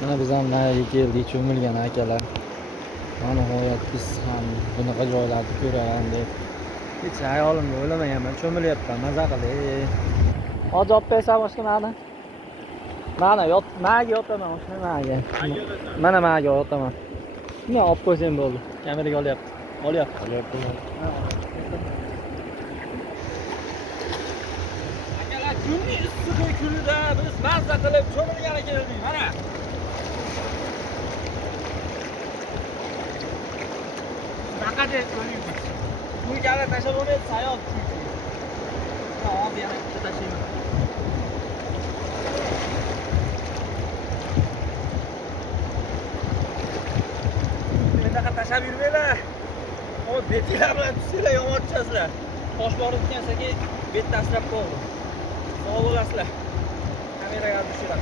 Mana biz ham nariga keldik, cho'milgan akalar. Mana nihoyat biz ham bunaqa joylarni ko'raman deb. Hech hayolimda o'ylamaganman, cho'milyapman, maza qilib. Hozir olib bersam boshqa mana. Mana naga yotaman, o'sha naga. Mana naga yotaman. Shuni olib qo'ysam bo'ldi. Kameraga olyapti. Olyaptimi? Akalar, kunning issiq kunida biz mazza qilib cho'milgani keldik. Mana. Naqadar ko'ryapsiz. Bu gala tashlab o'tib sayoq chunki. Hop, yana bitta tashlayman. Bunaqa tashlab yurmanglar. O betinglar bilan tushsanglar yomon tushasizlar. Tosh borib ketgan bet tashlab qo'ydi. Sog' bo'lasizlar. Kameraga olib tushinglar.